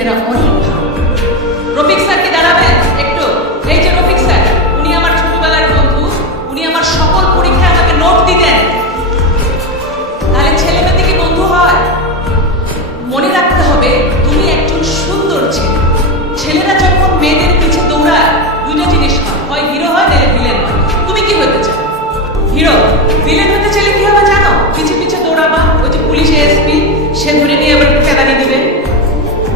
ছেলেরা অনেক ভালো। রফিক স্যার কি দাঁড়াবেন একটু? এই যে রফিক স্যার, উনি আমার ছোটবেলার বন্ধু, উনি আমার সকল পরীক্ষায় আমাকে নোট দিতেন। তাহলে ছেলে মেয়েতে কি বন্ধু হয়? মনে রাখতে হবে তুমি একজন সুন্দর ছেলে। ছেলেরা যখন মেয়েদের পিছে দৌড়ায় দুইটা জিনিস হয় হিরো হয় নাহলে ভিলেন হয়। তুমি কি হতে চাও? হিরো। ভিলেন হতে চাইলে কি হবে জানো? পিছে পিছে দৌড়াবা, ওই যে পুলিশ এসপি সে ধরে নিয়ে আবার কেদানি দিবে।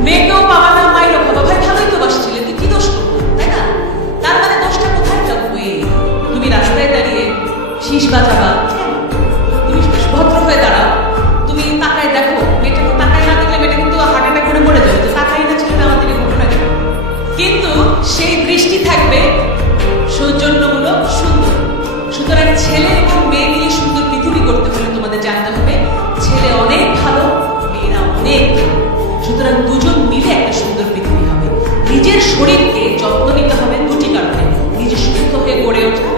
মেয়েকেও পাবা না, মাইরও খাবা। ভাই ভালোই তো বাসছিলে, তুই কি দোষ করবো, তাই না? তার মানে দোষটা কোথায় যাবে? তুমি রাস্তায় দাঁড়িয়ে শীষ বাজাবা, তুমি ভদ্র হয়ে দাঁড়াও, তুমি তাকায় দেখো, মেয়েটাকে তাকায় না দেখলে মেয়েটা কিন্তু হার্ট অ্যাটাক করে পড়ে যাবে। তো তাকাই না ছেলেটা আমাদের ঘটনা কেন? কিন্তু সেই দৃষ্টি থাকবে সৌজন্যমূলক, সুন্দর। সুতরাং ছেলে এবং মেয়ে মিলে সুন্দর পৃথিবী করতে হলে তোমাদের জানতে হবে ছেলে অনেক ভালো, মেয়েরা অনেক ভালো। সুতরাং দুজন মিলে একটা সুন্দর পৃথিবী হবে। নিজের শরীরকে যত্ন নিতে হবে দুটি কারণে: নিজে সুস্থ হয়ে গড়ে ওঠা